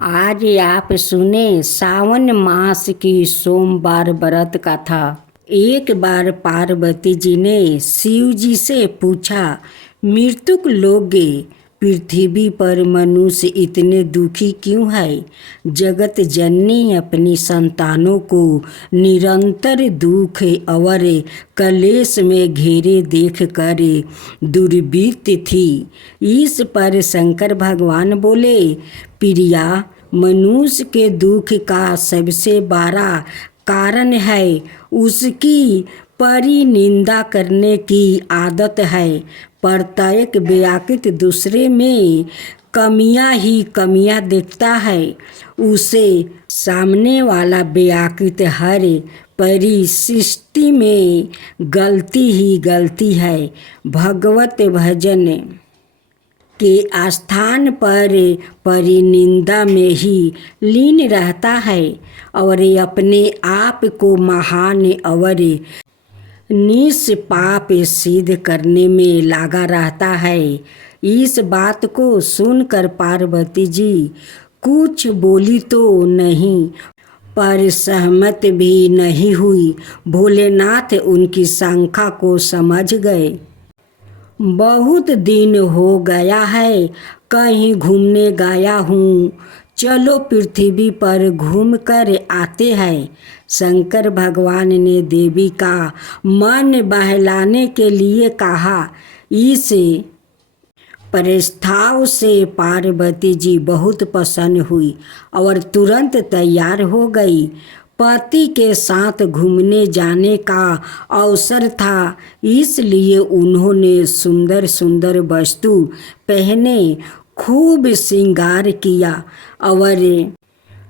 आज आप सुने सावन मास की सोमवार व्रत कथा। एक बार पार्वती जी ने शिव जी से पूछा, मृतक लोग पृथ्वी पर मनुष्य इतने दुखी क्यों है? जगत जननी अपनी संतानों को निरंतर दुख और कलेश में घेरे देख कर दुर्वृत्त थी। इस पर शंकर भगवान बोले, प्रिया, मनुष्य के दुख का सबसे बड़ा कारण है उसकी परिनिंदा करने की आदत है। प्रत्येक व्यक्ति दूसरे में कमियां ही कमियां देखता है। उसे सामने वाला व्यक्ति हर परिस्थिति में गलती ही गलती है। भगवत भजन के स्थान पर परिनिंदा में ही लीन रहता है और अपने आप को महान और निष्पाप सिद्ध करने में लगा रहता है। इस बात को सुनकर पार्वती जी कुछ बोली तो नहीं, पर सहमत भी नहीं हुई। भोलेनाथ उनकी शंका को समझ गए। बहुत दिन हो गया है, कहीं घूमने गया हूँ, चलो पृथ्वी पर घूम कर आते हैं। शंकर भगवान ने देवी का मन बहलाने के लिए कहा। इस प्रस्ताव से पार्वती जी बहुत प्रसन्न हुई और तुरंत तैयार हो गई। पति के साथ घूमने जाने का अवसर था, इसलिए उन्होंने सुंदर सुंदर वस्तु पहने, खूब श्रृंगार किया और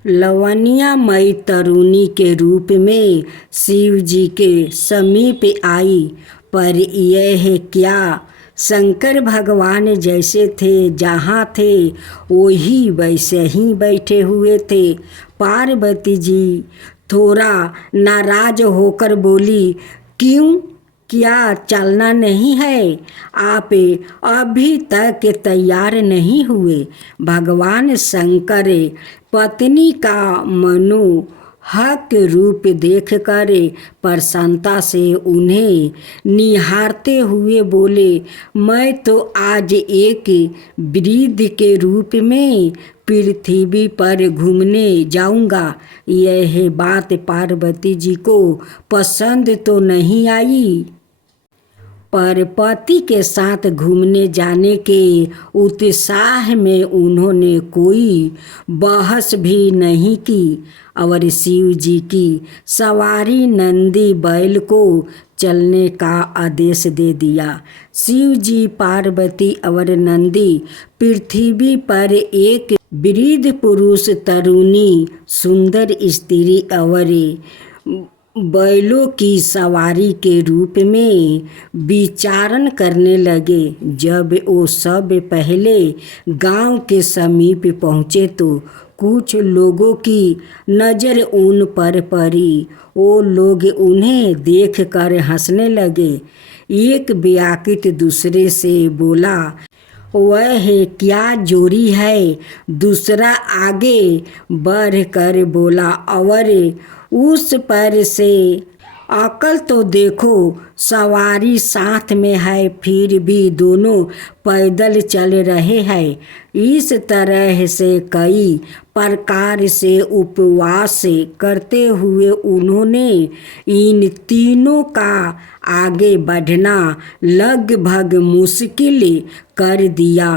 लावण्यमयी तरुणी के रूप में शिव जी के समीप आई। पर यह क्या, शंकर भगवान जैसे थे, जहाँ थे वही वैसे ही बैठे हुए थे। पार्वती जी थोड़ा नाराज होकर बोली, क्यों, क्या चलना नहीं है? आप अभी तक तैयार नहीं हुए? भगवान शंकर पत्नी का मनोहक रूप देखकर प्रसन्नता से उन्हें निहारते हुए बोले, मैं तो आज एक वृद्ध के रूप में पृथ्वी पर घूमने जाऊंगा। यह बात पार्वती जी को पसंद तो नहीं आई, पर पति के साथ घूमने जाने के उत्साह में उन्होंने कोई बहस भी नहीं की और शिव जी की सवारी नंदी बैल को चलने का आदेश दे दिया। शिव जी, पार्वती और नंदी पृथ्वी पर एक वृद्ध पुरुष, तरुणी, सुंदर स्त्री और बैलों की सवारी के रूप में विचरण करने लगे। जब वो सब पहले गांव के समीप पहुँचे तो कुछ लोगों की नज़र उन पर पड़ी। वो लोग उन्हें देखकर हंसने लगे। एक व्यक्ति दूसरे से बोला, वह क्या जोड़ी है? दूसरा आगे बढ़कर बोला, और उस पर से अकल तो देखो, सवारी साथ में है फिर भी दोनों पैदल चल रहे हैं। इस तरह से कई प्रकार से उपवास करते हुए उन्होंने इन तीनों का आगे बढ़ना लगभग मुश्किल कर दिया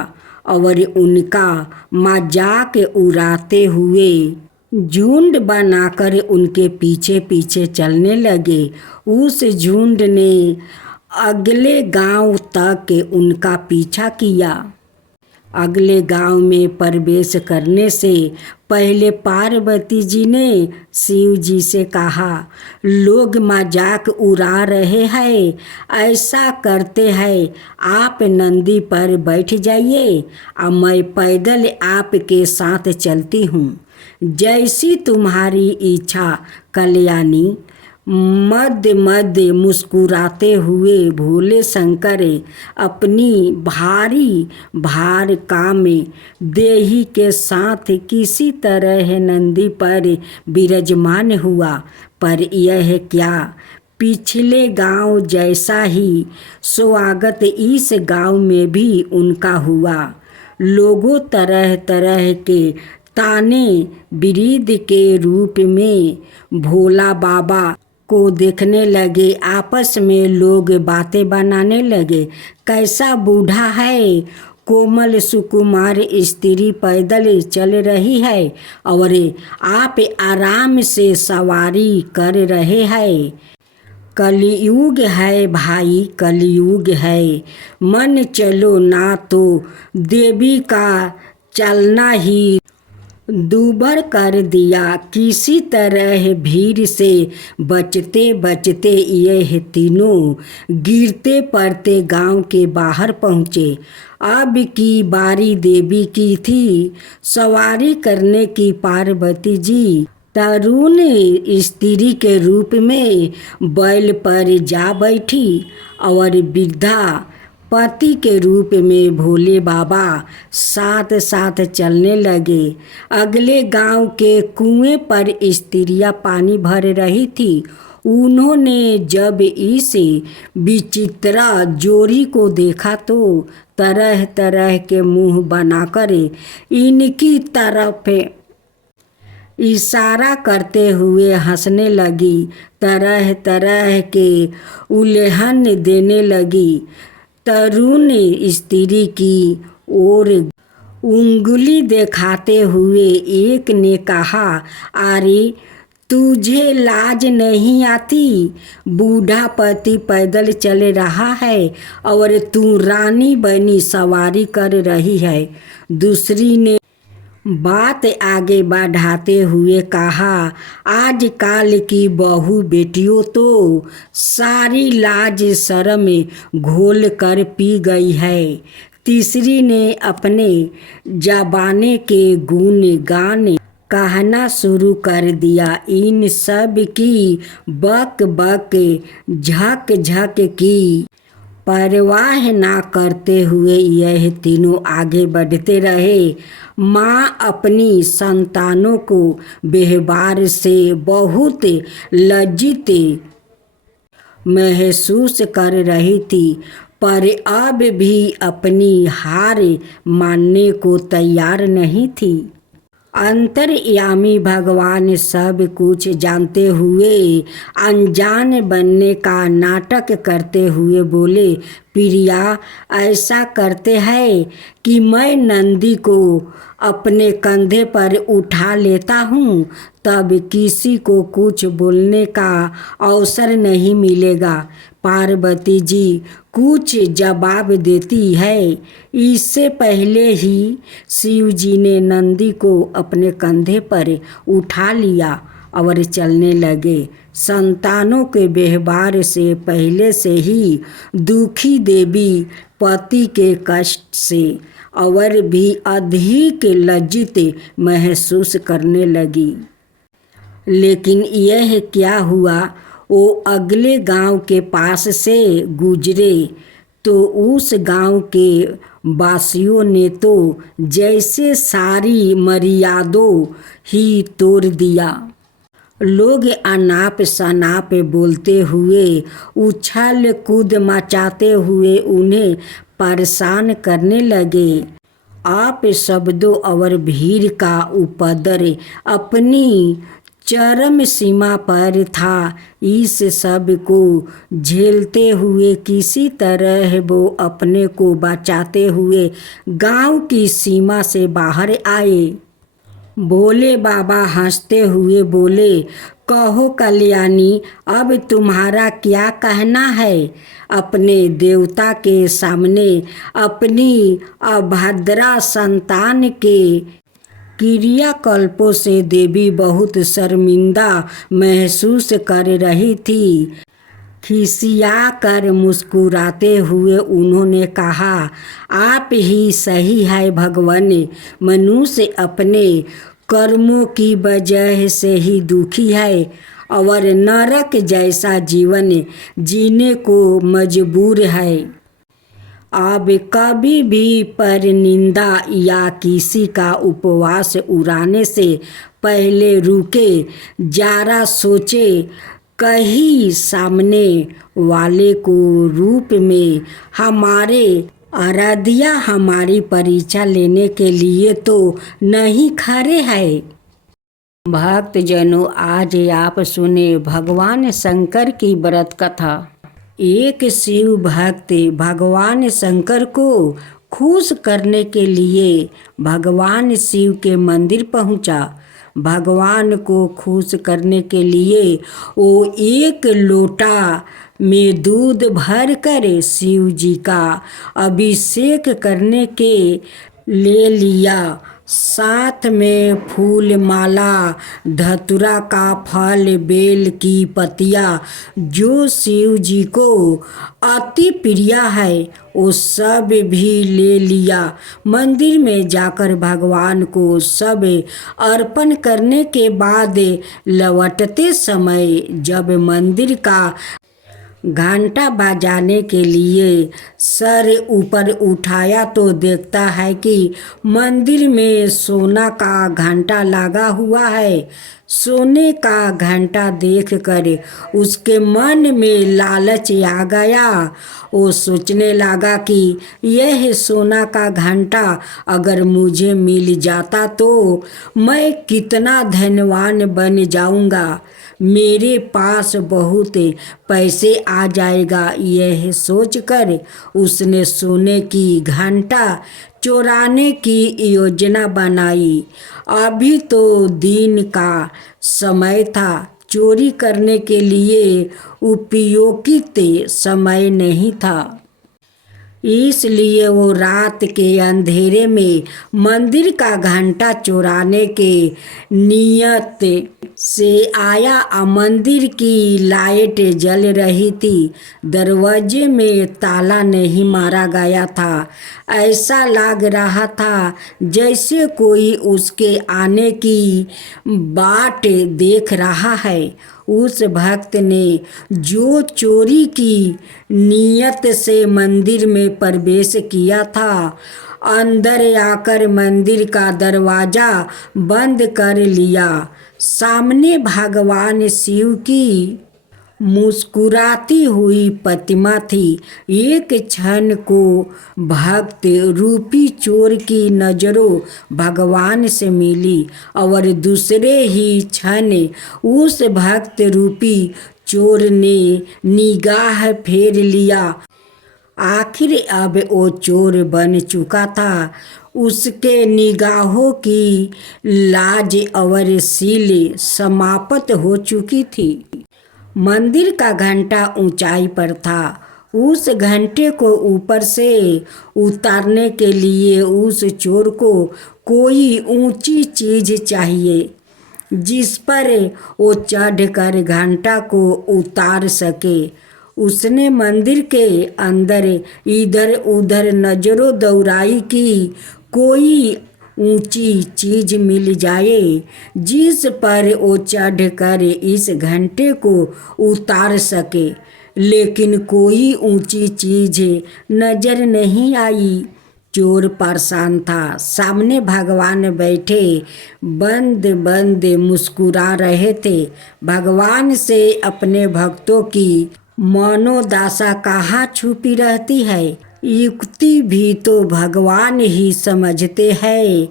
और उनका मजाक उड़ाते हुए झुंड बनाकर उनके पीछे पीछे चलने लगे। उस झुंड ने अगले गांव तक उनका पीछा किया। अगले गांव में प्रवेश करने से पहले पार्वती जी ने शिव जी से कहा, लोग मजाक उड़ा रहे हैं, ऐसा करते हैं, आप नंदी पर बैठ जाइए और मैं पैदल आपके साथ चलती हूँ। जैसी तुम्हारी इच्छा कल्याणी। मध्य मध्य मुस्कुराते हुए भोले शंकर अपनी भारी भार काम देही के साथ किसी तरह नंदी पर विराजमान हुआ। पर यह क्या, पिछले गांव जैसा ही स्वागत इस गांव में भी उनका हुआ। लोगों तरह तरह के ताने बिरीद के रूप में भोला बाबा को देखने लगे। आपस में लोग बातें बनाने लगे। कैसा बूढ़ा है, कोमल सुकुमार स्त्री पैदल चल रही है और आप आराम से सवारी कर रहे हैं। कलयुग है भाई, कलयुग है। मन चलो ना तो देवी का चलना ही दूभर कर दिया। किसी तरह भीड़ से बचते बचते यह तीनों गिरते पड़ते गांव के बाहर पहुँचे। अब की बारी देवी की थी। सवारी करने की पार्वती जी तरुण स्त्री के रूप में बैल पर जा बैठी और वृद्धा पति के रूप में भोले बाबा साथ साथ चलने लगे। अगले गांव के कुएं पर स्त्रियां पानी भर रही थी। उन्होंने जब इस विचित्र जोड़ी को देखा तो तरह तरह के मुंह बनाकर इनकी तरफ इशारा करते हुए हंसने लगी, तरह तरह के उल्हान देने लगी। तरुण स्त्री की ओर उंगली दिखाते हुए एक ने कहा, अरे तुझे लाज नहीं आती? बूढ़ा पति पैदल चल रहा है और तू रानी बनी सवारी कर रही है। दूसरी ने बात आगे बढ़ाते हुए कहा, आजकल की बहू बेटियों तो सारी लाज शर्म घोल कर पी गई है। तीसरी ने अपने जबाने के गुण गान कहना शुरू कर दिया। इन सब की बक बक झक झक की परवाह ना करते हुए यह तीनों आगे बढ़ते रहे। माँ अपनी संतानों को व्यवहार से बहुत लज्जित महसूस कर रही थी, पर अब भी अपनी हार मानने को तैयार नहीं थी। अंतर्यामी भगवान सब कुछ जानते हुए अनजान बनने का नाटक करते हुए बोले, प्रिया, ऐसा करते हैं कि मैं नंदी को अपने कंधे पर उठा लेता हूँ, तब किसी को कुछ बोलने का अवसर नहीं मिलेगा। पार्वती जी कुछ जवाब देती है। इससे पहले ही शिव जी ने नंदी को अपने कंधे पर उठा लिया और चलने लगे। संतानों के व्यवहार से पहले से ही दुखी देवी पति के कष्ट से और भी अधिक लज्जित महसूस करने लगी। लेकिन यह क्या हुआ, वो अगले गांव के पास से गुजरे तो उस गांव के वासियों ने तो जैसे सारी मर्यादों ही तोड़ दिया। लोग अनाप शनाप बोलते हुए, उछल कूद मचाते हुए उन्हें परेशान करने लगे। आप शब्दों और भीड़ का उपद्रव अपनी चरम सीमा पर था। इस सब को झेलते हुए किसी तरह वो अपने को बचाते हुए गांव की सीमा से बाहर आए। भोले बाबा हंसते हुए बोले, कहो कल्याणी, अब तुम्हारा क्या कहना है? अपने देवता के सामने अपनी अभद्रा संतान के क्रियाकल्पों से देवी बहुत शर्मिंदा महसूस कर रही थी। खिसिया कर मुस्कुराते हुए उन्होंने कहा, आप ही सही है भगवान। मनुष्य अपने कर्मों की वजह से ही दुखी है और नरक जैसा जीवन जीने को मजबूर है। अब कभी भी पर निंदा या किसी का उपवास उड़ाने से पहले रुके, जरा सोचे, कहीं सामने वाले को रूप में हमारे आराध्या हमारी परीक्षा लेने के लिए तो नहीं खड़े हैं। भक्तजनों, आज आप सुने भगवान शंकर की व्रत कथा। एक शिव भक्त भगवान शंकर को खुश करने के लिए भगवान शिव के मंदिर पहुंचा। भगवान को खुश करने के लिए वो एक लोटा में दूध भर कर शिव जी का अभिषेक करने के ले लिया। साथ में फूल माला, धतूरा का फल, बेल की पत्तियाँ जो शिव जी को अति प्रिय है वो सब भी ले लिया। मंदिर में जाकर भगवान को सब अर्पण करने के बाद लौटते समय जब मंदिर का घंटा बजाने के लिए सर ऊपर उठाया तो देखता है कि मंदिर में सोना का घंटा लगा हुआ है। सोने का घंटा देखकर उसके मन में लालच आ गया। वो सोचने लगा कि यह सोना का घंटा अगर मुझे मिल जाता तो मैं कितना धनवान बन जाऊंगा, मेरे पास बहुत पैसे आ जाएगा। यह सोचकर उसने सोने की घंटा चुराने की योजना बनाई। अभी तो दिन का समय था, चोरी करने के लिए उपयोगित समय नहीं था। इसलिए वो रात के अंधेरे में मंदिर का घंटा चुराने के नियत से आया। मंदिर की लाइट जल रही थी, दरवाजे में ताला नहीं मारा गया था। ऐसा लग रहा था जैसे कोई उसके आने की बाट देख रहा है। उस भक्त ने जो चोरी की नियत से मंदिर में प्रवेश किया था, अंदर आकर मंदिर का दरवाजा बंद कर लिया। सामने भगवान शिव की मुस्कुराती हुई प्रतिमा थी। एक क्षण को भक्त रूपी चोर की नजरों भगवान से मिली और दूसरे ही क्षण उस भक्त रूपी चोर ने निगाह फेर लिया। आखिर अब वो चोर बन चुका था। उसके निगाहों की लाज और सील समाप्त हो चुकी थी। मंदिर का घंटा ऊंचाई पर था। उस घंटे को ऊपर से उतारने के लिए उस चोर को कोई ऊंची चीज चाहिए जिस पर वो चढ़कर घंटा को उतार सके। उसने मंदिर के अंदर इधर उधर नजरों दौड़ाई कि कोई ऊंची चीज मिल जाए जिस पर वो चढ़कर इस घंटे को उतार सके, लेकिन कोई ऊंची चीज नजर नहीं आई। चोर परेशान था। सामने भगवान बैठे बंद बंद मुस्कुरा रहे थे। भगवान से अपने भक्तों की मनोदशा कहाँ छुपी रहती है, युक्ति भी तो भगवान ही समझते हैं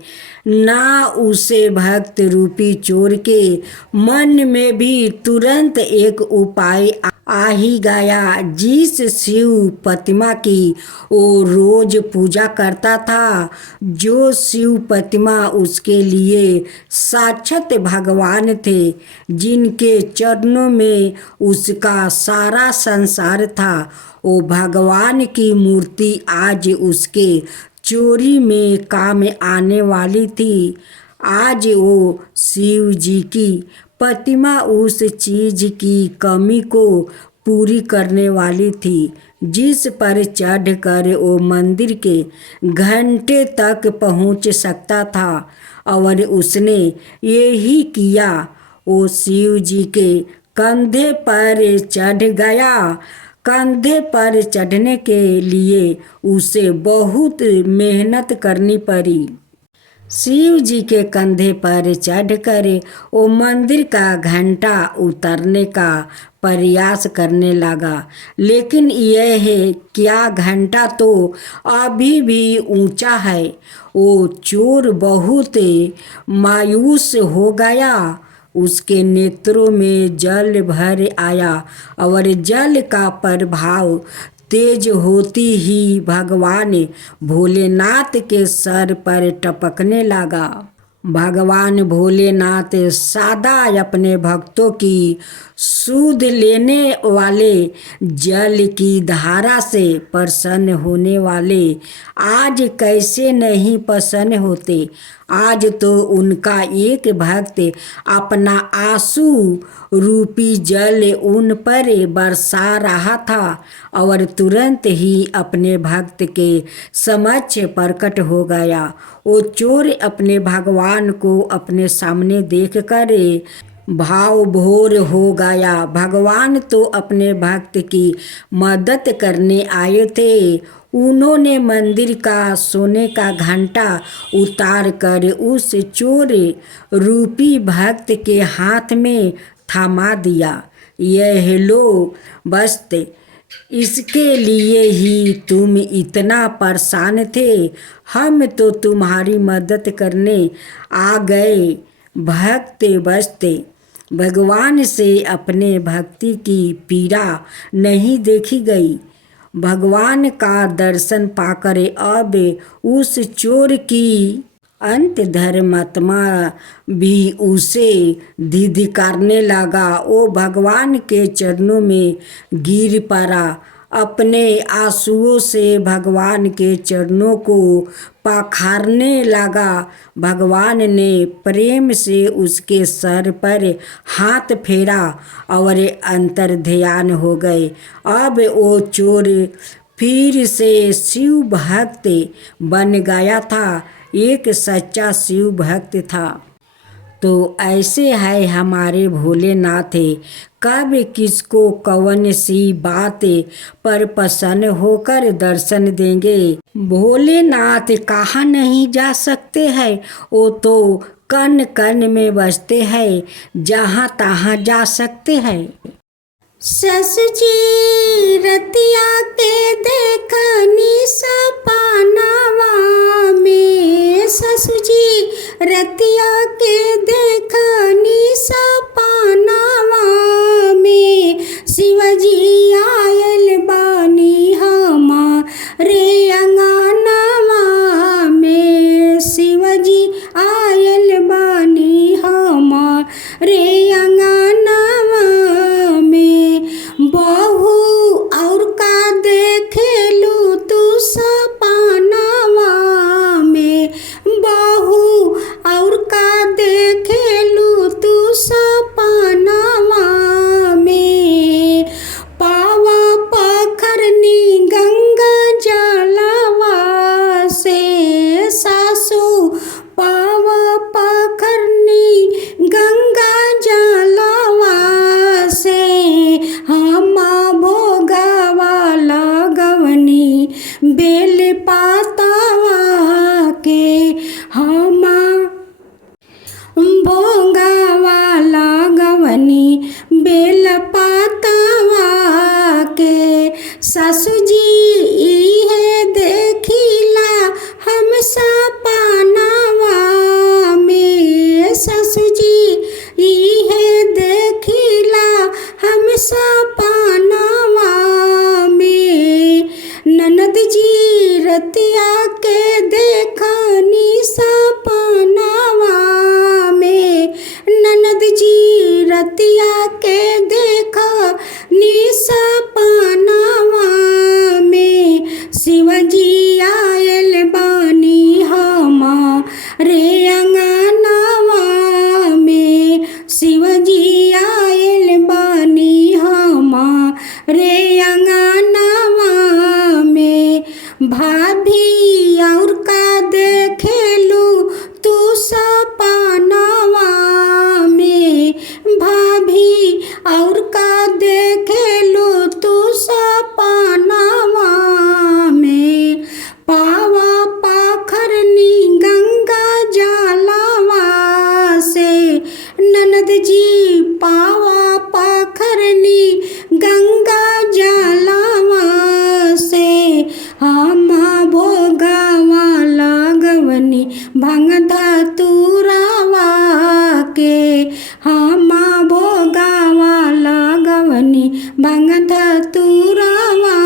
ना। उसे भक्त रूपी चोर के मन में भी तुरंत एक उपाय आ ही गया। जिस शिव प्रतिमा की वो रोज पूजा करता था, जो शिव प्रतिमा उसके लिए साक्षात भगवान थे, जिनके चरणों में उसका सारा संसार था, वो भगवान की मूर्ति आज उसके चोरी में काम आने वाली थी। आज वो शिव जी की प्रतिमा उस चीज की कमी को पूरी करने वाली थी जिस पर चढ़कर वो मंदिर के घंटे तक पहुंच सकता था। और उसने यही किया। वो शिव जी के कंधे पर चढ़ गया। कंधे पर चढ़ने के लिए उसे बहुत मेहनत करनी पड़ी। शिव जी के कंधे पर चढ़कर वो मंदिर का घंटा उतारने का प्रयास करने लगा, लेकिन यह क्या, घंटा तो अभी भी ऊंचा है। वो चोर बहुत मायूस हो गया। उसके नेत्रों में जल भर आया और जल का प्रभाव तेज होती ही भगवान भोलेनाथ के सर पर टपकने लगा। भगवान भोलेनाथ सदा अपने भक्तों की सुध लेने वाले, जल की धारा से प्रसन्न होने वाले, आज कैसे नहीं प्रसन्न होते। आज तो उनका एक भक्त अपना आंसू रूपी जल उन पर बरसा रहा था और तुरंत ही अपने भक्त के समक्ष प्रकट हो गया। वो चोर अपने भगवान को अपने सामने देखकर भाव भोर हो गया। भगवान तो अपने भक्त की मदद करने आए थे। उन्होंने मंदिर का सोने का घंटा उतार कर उस चोर रूपी भक्त के हाथ में थमा दिया। यह लो बस्ते, इसके लिए ही तुम इतना परेशान थे। हम तो तुम्हारी मदद करने आ गए। भक्त बस्ते, भगवान से अपने भक्ति की पीड़ा नहीं देखी गई। भगवान का दर्शन पाकर अब उस चोर की अंत धर्मात्मा भी उसे धिक्कारने लगा। वो भगवान के चरणों में गिर पड़ा। अपने आंसुओं से भगवान के चरणों को पखारने लगा। भगवान ने प्रेम से उसके सर पर हाथ फेरा और अंतर ध्यान हो गए। अब वो चोर फिर से शिव भक्त बन गया था, एक सच्चा शिव भक्त था। तो ऐसे है हमारे भोलेनाथ, कब किसको कौन सी बात पर प्रसन्न होकर दर्शन देंगे। भोलेनाथ कहाँ नहीं जा सकते हैं, वो तो कण कण में बसते हैं, जहाँ तहाँ जा सकते हैं। ससु जी रतिया के देखनी सपनावा में, ससु जी रतिया के देखनी सपनावा में, शिवजी आयल बानी हमारे अंगनवा में, शिवजी आयल बानी हमारे अंगनवा में। बहू और का देखेलू तू सपनावा में, बहू और का देखेलू तू सपनावा में। पावा पखरनी गंगा जलवा से, सासू पावा पखरनी गंगा जलवा से, हम भोगावा लगवनी बेल पातावा के, हम भोगावा लगवनी बेल पातावा के। सासू जी इहे देखिला हम सपनावा में, सासू जी इहे देखिला हम सपनावा में। ननद जी रतिया के देखनी सपनावा में, ननद जी रतिया के देखनी सपनावा में। शिवजी आयल बानी हमारे अंगनवा में, शिवजी आयल बानी हमारे अंगनवा में। भाभी और का देखेलू तू सपनावा में, भाभी और हम भोगावा लगवनी भांग धतुरावा के, हम भोगावा लगवनी भांग धतुरावा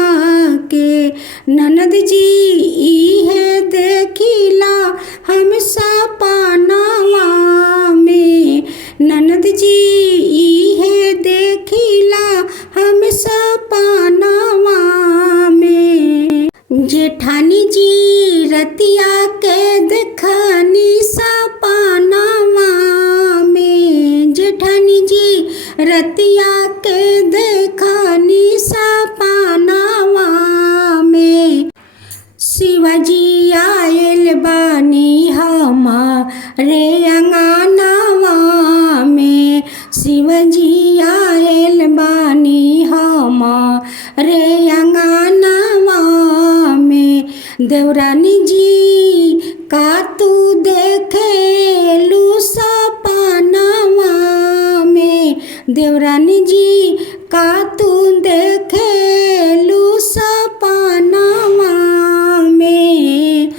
के। ननद जी इहे देखिला हम सपनावा में, ननद जी इहे देखिला हम सपनावा में। जेठानी जी रतिया के देखनी सपनावा में, जेठानी जी रतिया के देखनी सपनावा में। शिवाजी आयल बानी हमारे अंगनावा में, शिवजी आयल बानी हमारे अंगनावा में। देवरानी जी का तू देखे लू सपनावा में, देवरानी जी का तू देखे लू सपनावा में।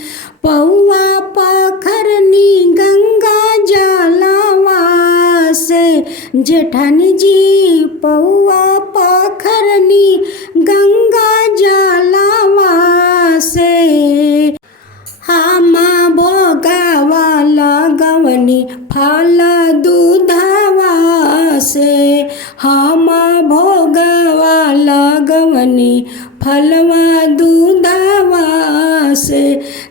पौआ पखरनी गंगा जलवा से, जेठानी जी पौआ पखरनी गंगा जलवा से। हम भोगावा लगवनी फल दूधवा से, हम भोगावा लगवनी फलवा दूधवा से।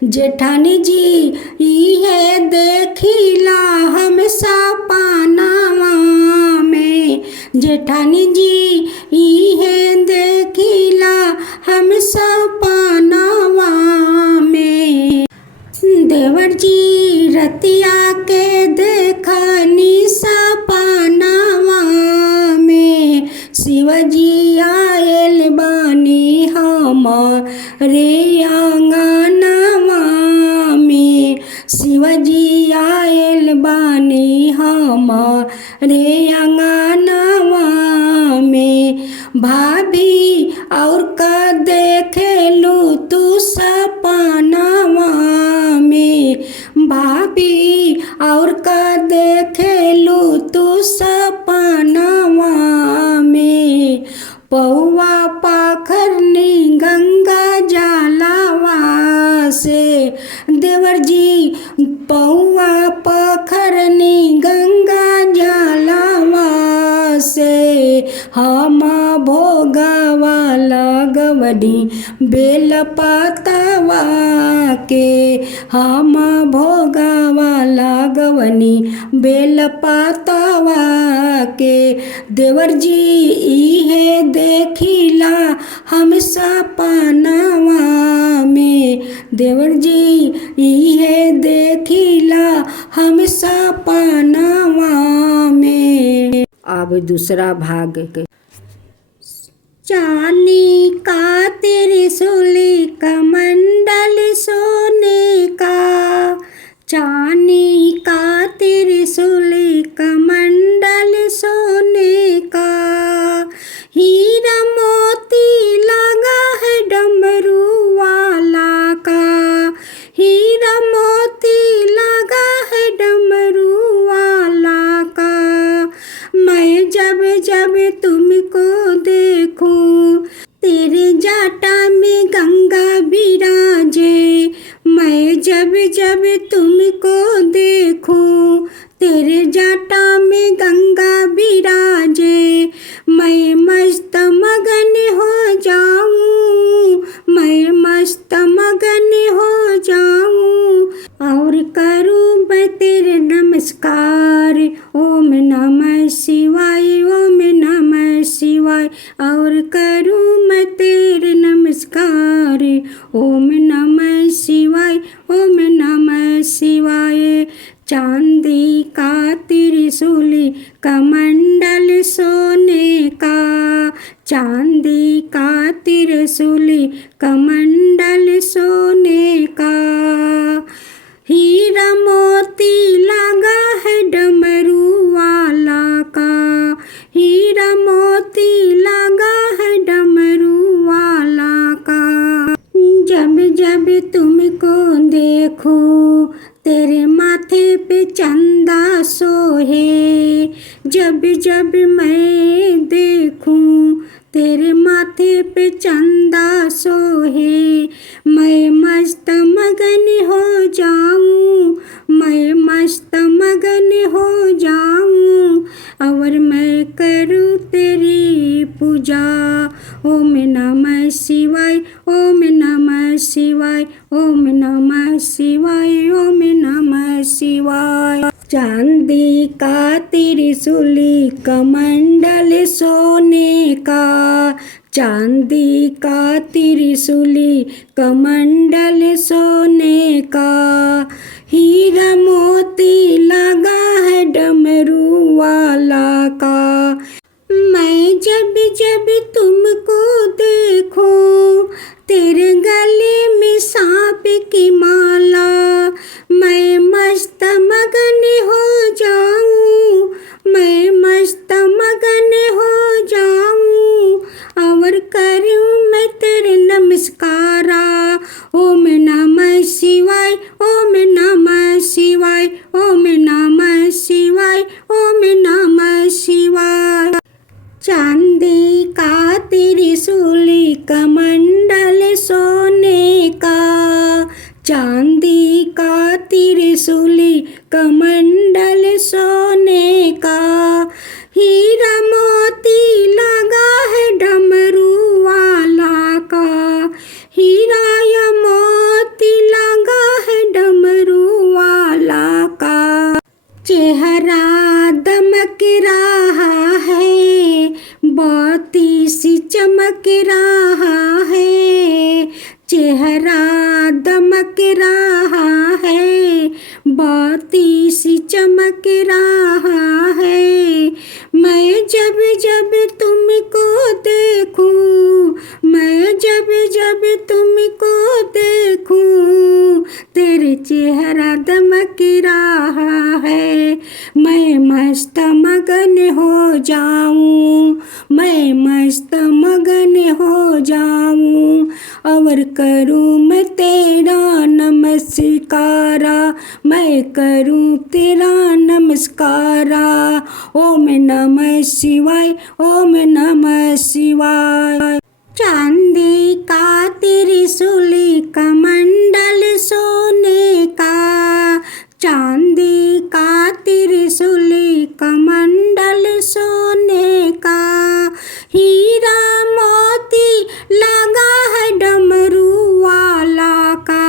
जेठानी जी इहे देखिला हम सपनावा में, जेठानी जी इहे देखिला हम सपनावा में। देवर जी रतिया के देखनी सपनावा में, शिवजी आयल बानी हमारे आंगनवा में, शिवजी आयल बानी हमारे आंगनवा में। भाभी और का देखेलू तू सपनावा में, भाभी और का देखेलू तू सपनावा में। पौआ पाखरनी गंगा जलवा से, देवर जी पौआ पाखरनी गंगा जलवा से। हम भोगावा लगवनी बेल पतवा के, हम भोगावा लगवनी बेल पतवा के। देवर जी इहे देखिला हम सपनावा में, देवर जी इहे देखिला हम सपनावा में। अब दूसरा भाग के। चांदी का त्रिशूल कमंडल सोने का, चांदी का त्रिशूल कमंडल सोने का। हीरा मोती लगा है डमरू वाला का, हीरा मोती लगा है डमरू वाला का। मैं जब जब तुमको देखूं तेरे जाटा में गंगा बिराजे, मैं जब जब तुमको देखूं तेरे जाटा में गंगा बिराजे। मैं मस्त मगन हो जाऊं, मैं मस्त मगन हो जाऊं। और करूं मैं तेरे नमस्कार, ओम नमः शिवाय, ओम नमः शिवाय। और करूं मैं तेरे नमस्कार, ओम नमः शिवाय, ओम नमः शिवाय। चांदी का त्रिशूल कमंडल सोने का, चांदी का त्रिशूल कमंडल सोने का। हीरा मोती लगा है डमरू वाला का, हीरा मोती लगा है डमरू वाला का। जब जब तुमको देखूं तेरे माथे पे चंदा सोहे, जब जब मैं देखूं तेरे माथे पे चंदा सोहे, मैं मस्त मगन हो जाऊं, मैं मस्त मगन हो जाऊं, और मैं करूं तेरी पूजा। ओम नमः शिवाय, ओम नमः शिवाय, ओम नमः शिवाय, ओम नमः शिवाय। चांदी का त्रिशूली कमंडल सोने का, चांदी का त्रिशूली कमंडल सोने का, हीरा मोती लगा है डमरू वाला का। मैं जब जब तुमको देखूं तेरे गले में सांप की माला, मैं मस्त मगन हो जाऊं, मैं मस्त मगन हो जाऊं, और करूं मैं तेरे नमस्कारा। ओम नमः शिवाय, ओम नमः शिवाय, ओम नमः शिवाय, ओम नमः शिवाय। चांदी का त्रिशूली कमंडल सोने का, चांदी का त्रिशूली कमंडल सोने का, हीरा मोती लगा है डमरू वाला का, हीरा या मोती लगा है डमरू वाला का। चेहरा दमक रहा है, बाती सी चमक रहा है, चेहरा दमक रहा है, बाती सी चमक रहा है। मैं जब जब तुमको देखूं, मैं जब जब तुमको देखूं तेरे चेहरा दमक रहा है, मैं मस्त मगन हो जाऊं, मैं मस्त मगन हो जाऊं, और करूं मैं तेरा नमस्कारा, मैं करूं तेरा नमस्कारा। ओम नमः शिवाय, ओम नमः शिवाय। चांदी का त्रिशूली कमंडल सोने का, चांदी का त्रिशूली कमंडल सोने का, हीरा मोती लगा है डमरू वाला का,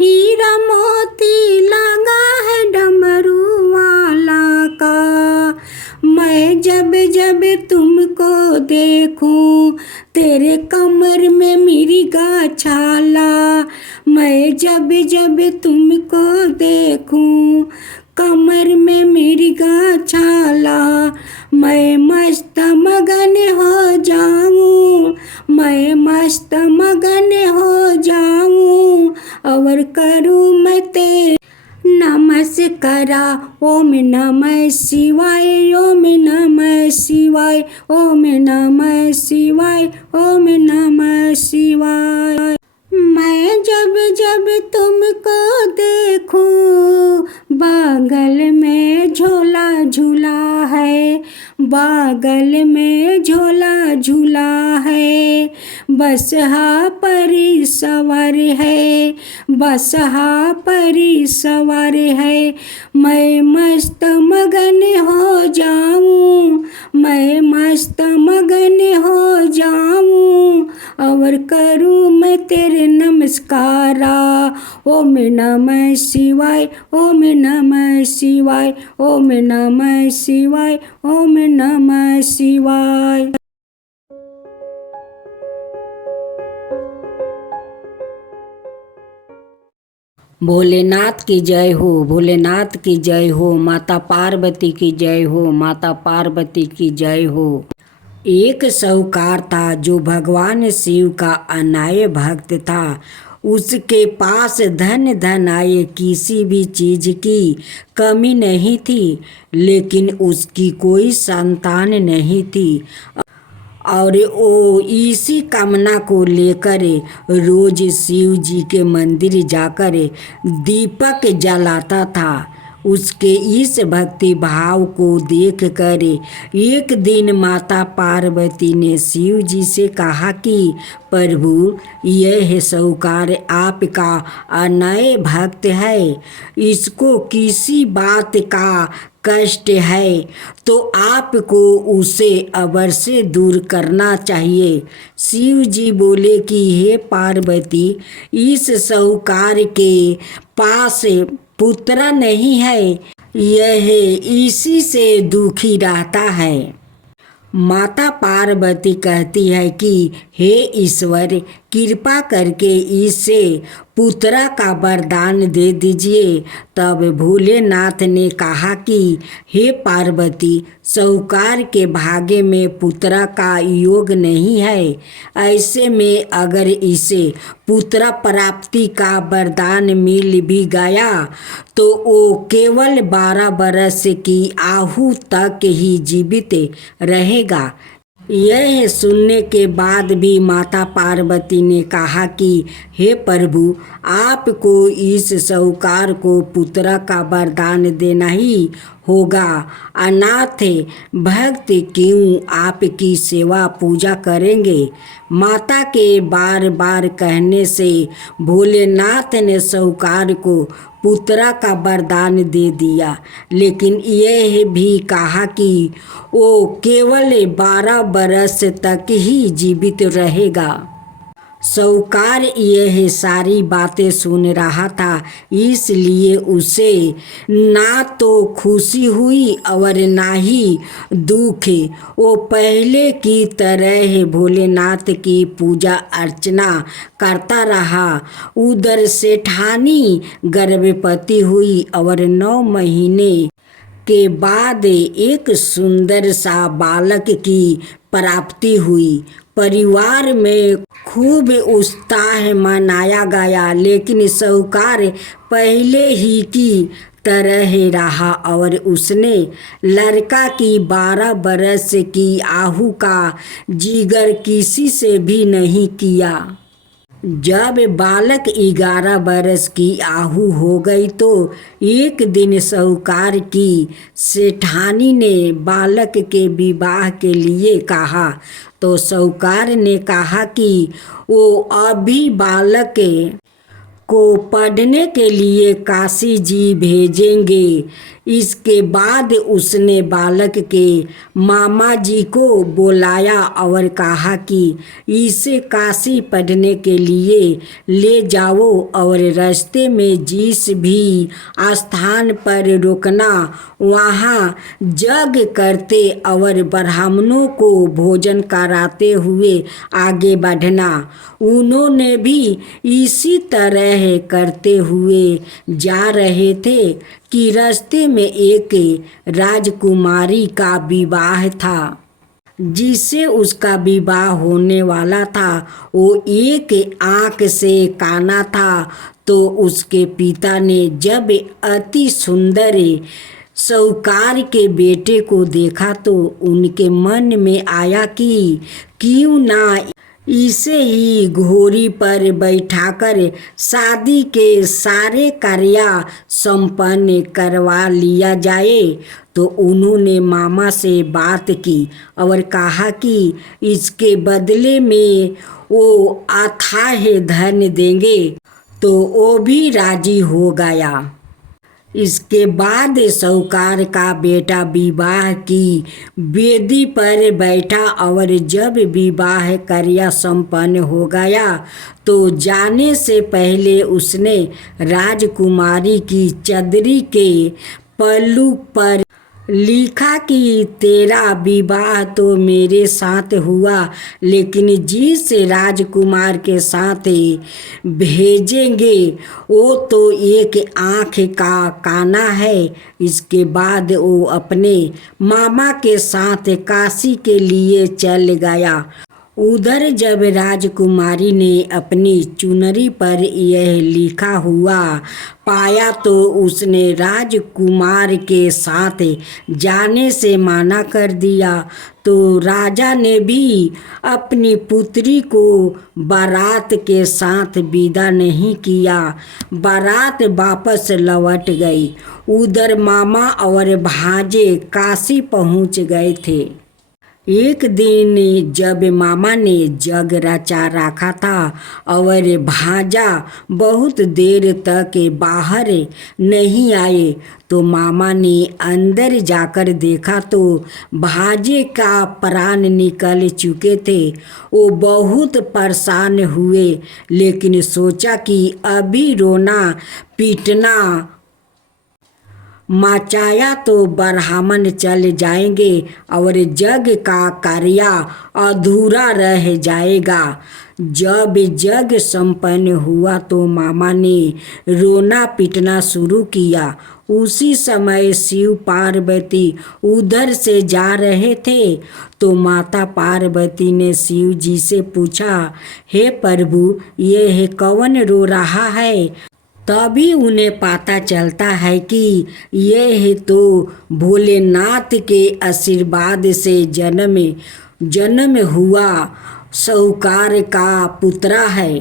हीरा मोती लगा है डमरू वाला का। मैं जब जब तुमको देखूं तेरे कमर में मिर्गा छाला, मैं जब जब तुमको देखूं कमर में मिर्गा छाला, मैं मस्त मगन हो जाऊं, मैं मस्त मगन हो जाऊं, और करूं मैं तेरे नमस्कारा। ओम नमः शिवाय, ओम नमः शिवाय, ओम नमः शिवाय, ओम नमः शिवाय। मैं जब जब तुमको देखूं बगल में झोला झूला है, बगल में झोला झूला है, बसहा परी सवार है, बसहा परी सवार है, मैं मस्त मगन हो जाऊं, मैं मस्त मगन हो जाऊं, और करूं मैं तेरे नमस्कारा। ओम नमः शिवाय, ओम नमः शिवाय, ओम नमः शिवाय, ओम नमः शिवाय। भोलेनाथ की जय हो, भोलेनाथ की जय हो, माता पार्वती की जय हो, माता पार्वती की जय हो। एक साहूकार था जो भगवान शिव का अनाय भक्त था। उसके पास धन धन आए, किसी भी चीज की कमी नहीं थी, लेकिन उसकी कोई संतान नहीं थी। और वो इसी कामना को लेकर रोज शिव जी के मंदिर जाकर दीपक जलाता था। उसके इस भक्ति भाव को देखकर एक दिन माता पार्वती ने शिव जी से कहा कि प्रभु, यह साहूकार आपका अनय भक्त है, इसको किसी बात का कष्ट है तो आपको उसे अवश्य दूर करना चाहिए। शिव जी बोले कि हे पार्वती, इस साहूकार के पास पुत्र नहीं है, यह इसी से दुखी रहता है। माता पार्वती कहती है कि हे ईश्वर, कृपा करके इसे पुत्र का वरदान दे दीजिए। तब भोलेनाथ ने कहा कि हे पार्वती, साहूकार के भाग्य में पुत्र का योग नहीं है। ऐसे में अगर इसे पुत्र प्राप्ति का वरदान मिल भी गया तो वो केवल 12 बरस की आयु तक ही जीवित रहेगा। यह सुनने के बाद भी माता पार्वती ने कहा कि हे प्रभु, आपको इस साहूकार को पुत्र का वरदान देना ही होगा। अनाथ भक्त क्यों आपकी सेवा पूजा करेंगे। माता के बार बार कहने से भोलेनाथ ने साहूकार को पुत्र का वरदान दे दिया, लेकिन यह भी कहा कि वो केवल 12 बरस तक ही जीवित रहेगा। साहूकार यह सारी बातें सुन रहा था, इसलिए उसे ना तो खुशी हुई और ना ही दुख। वो पहले की तरह भोलेनाथ की पूजा अर्चना करता रहा। उधर सेठानी गर्भवती हुई और 9 महीने के बाद एक सुंदर सा बालक की प्राप्ति हुई। परिवार में खूब उत्साह मनाया गया, लेकिन साहूकार पहले ही की तरह रहा और उसने लड़का की 12 बरस की आयु का जिक्र किसी से भी नहीं किया। जब बालक 11 बरस की आयु हो गई तो एक दिन साहूकार की सेठानी ने बालक के विवाह के लिए कहा। तो साहूकार ने कहा कि वो अभी बालक को पढ़ने के लिए काशी जी भेजेंगे। इसके बाद उसने बालक के मामा जी को बुलाया और कहा कि इसे काशी पढ़ने के लिए ले जाओ और रास्ते में जिस भी स्थान पर रुकना वहाँ यज्ञ करते और ब्राह्मणों को भोजन कराते हुए आगे बढ़ना। उन्होंने भी इसी तरह करते हुए जा रहे थे कि रास्ते में एक राजकुमारी का विवाह था। जिससे उसका विवाह होने वाला था वो एक आँख से काना था। तो उसके पिता ने जब अति सुंदर साहूकार के बेटे को देखा तो उनके मन में आया कि क्यों ना इसे ही घोड़ी पर बैठाकर शादी के सारे कार्य संपन्न करवा लिया जाए। तो उन्होंने मामा से बात की और कहा कि इसके बदले में वो अथाह धन देंगे। तो वो भी राजी हो गया। इसके बाद साहूकार का बेटा विवाह की वेदी पर बैठा और जब विवाह कार्य संपन्न हो गया तो जाने से पहले उसने राजकुमारी की चदरी के पल्लू पर लिखा कि तेरा विवाह तो मेरे साथ हुआ, लेकिन जिस राजकुमार के साथ भेजेंगे वो तो एक आँख का काना है। इसके बाद वो अपने मामा के साथ काशी के लिए चल गया। उधर जब राजकुमारी ने अपनी चुनरी पर यह लिखा हुआ पाया तो उसने राजकुमार के साथ जाने से मना कर दिया। तो राजा ने भी अपनी पुत्री को बारात के साथ विदा नहीं किया। बारात वापस लौट गई। उधर मामा और भांजे काशी पहुंच गए थे। एक दिन जब मामा ने जग रचा रखा था और भांजा बहुत देर तक बाहर नहीं आए, तो मामा ने अंदर जाकर देखा तो भांजे का प्राण निकल चुके थे। वो बहुत परेशान हुए, लेकिन सोचा कि अभी रोना पीटना मचाया तो ब्राह्मण चल जाएंगे और जग का कार्य अधूरा रह जाएगा। जब जग संपन्न हुआ तो मामा ने रोना पीटना शुरू किया। उसी समय शिव पार्वती उधर से जा रहे थे, तो माता पार्वती ने शिव जी से पूछा, हे प्रभु, यह कौन रो रहा है? तभी उन्हें पता चलता है कि यह तो भोलेनाथ के आशीर्वाद से जन्म हुआ साहूकार का पुत्र है।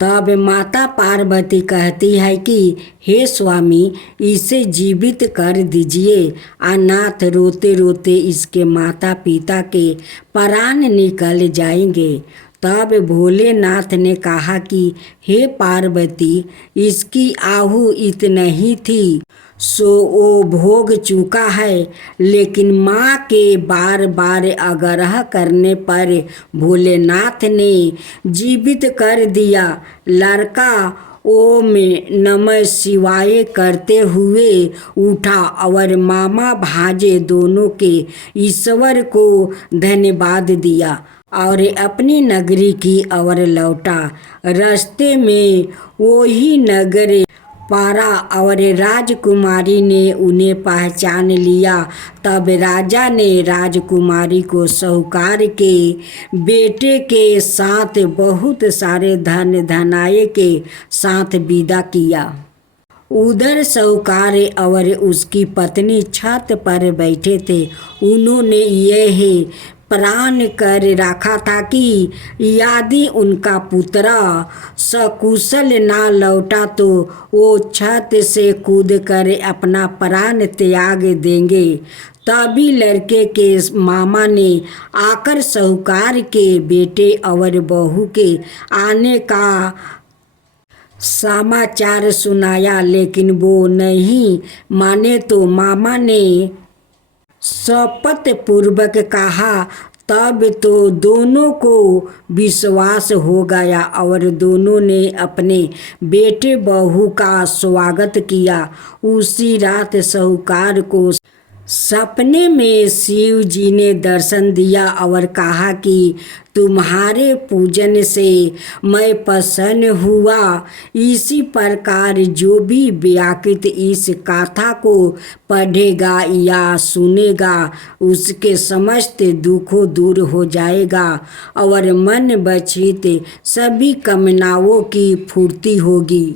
तब माता पार्वती कहती है कि हे स्वामी, इसे जीवित कर दीजिए। अनाथ रोते रोते इसके माता पिता के प्राण निकल जाएंगे। तब भोलेनाथ ने कहा कि हे पार्वती, इसकी आहु इतना ही थी, सो वो भोग चुका है। लेकिन माँ के बार बार आग्रह करने पर भोलेनाथ ने जीवित कर दिया। लड़का ओम नमः शिवाय करते हुए उठा और मामा भांजे दोनों के ईश्वर को धन्यवाद दिया और अपनी नगरी की ओर लौटा। रास्ते में वही नगर पारा और राजकुमारी ने उन्हें पहचान लिया। तब राजा ने राजकुमारी को साहूकार के बेटे के साथ बहुत सारे धन धनाये के साथ विदा किया। उधर साहूकार और उसकी पत्नी छत पर बैठे थे। उन्होंने यह प्रण कर रखा था कि यदि उनका पुत्र सकुशल ना लौटा तो वो छत से कूदकर अपना प्राण त्याग देंगे। तभी लड़के के मामा ने आकर साहूकार के बेटे और बहू के आने का समाचार सुनाया, लेकिन वो नहीं माने। तो मामा ने शपथ पूर्वक कहा। तब तो दोनों को विश्वास हो गया और दोनों ने अपने बेटे बहू का स्वागत किया। उसी रात साहूकार को सपने में शिव जी ने दर्शन दिया और कहा कि तुम्हारे पूजन से मैं प्रसन्न हुआ। इसी प्रकार जो भी व्याकृत इस कथा को पढ़ेगा या सुनेगा, उसके समस्त दुखों दूर हो जाएगा और मन बचित सभी कामनाओं की पूर्ति होगी।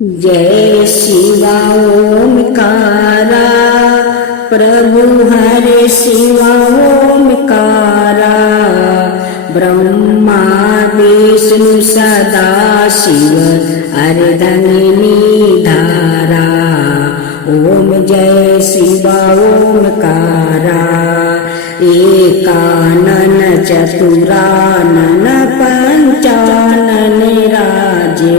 जय शिवा ओमकारा, प्रभु हरे शिवा ओमकारा। ब्रह्मा विष्णु सदा शिव अर्धंगिनी धारा। ओम जय शिवा ओमकारा। एकानन चतुरानन पंचानन राजे।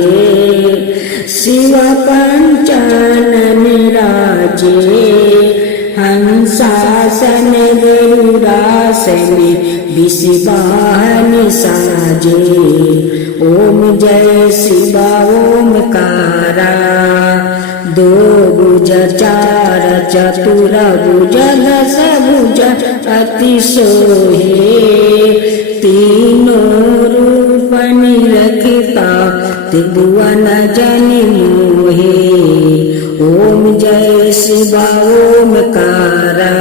शिव पंचानन राजे। हंसासन गरुड़ासन विषवाहन साजे। ओम जय शिवा ओमकारा। दो भुज चार चतुर भुज दस भुज अति सोहे। तीनों रूप निरखता त्रिभुवन जन मोहे। ओम जय शिवा ओमकारा।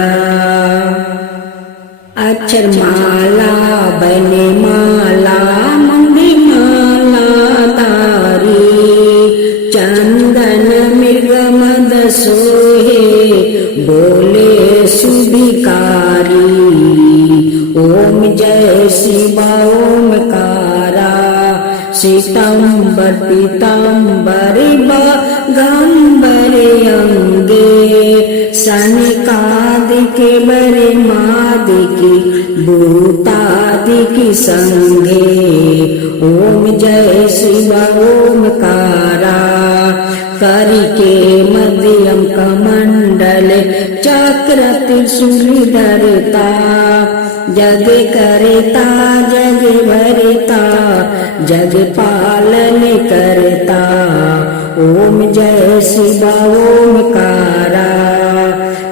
अक्षर माला बने माला मंगी माला तारी चंदन मृग मद सोहे बोले सुभिकारी ओम जय शिवा ओमकारा सीतंबर पीतांबर गंबर अंगे सनिकादिके बरे मादिकी भूतादिकी संगे ओम जय शिवा ओमकारा करिके मध्यम कमंडल चक्र त्रिशूल धरता जग करता जग भरता जग पालन करता ओम जय शिवा ओमकारा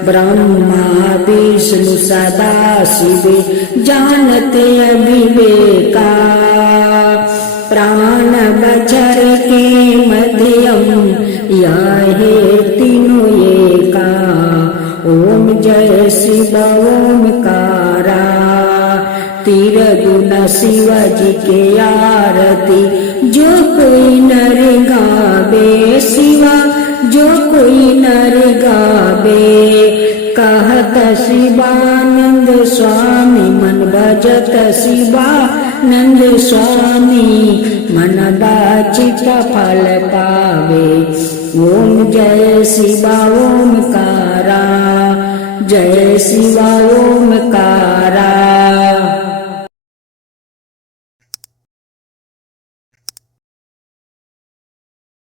ब्रह्मा विष्णु सदा शिव जानते अविवेका प्राण बचर के मध्यम यह तीनों एका ओम जय शिवा ओमकारा तिरगुण शिव जी के आरती जो कोई नर गावे शिवा जो कोई नर गावे कहत शिवानंद स्वामी मन भजत शिवानंद स्वामी मन बाचित फल पावे ओम जय शिवा ओमकारा जय शिवा ओम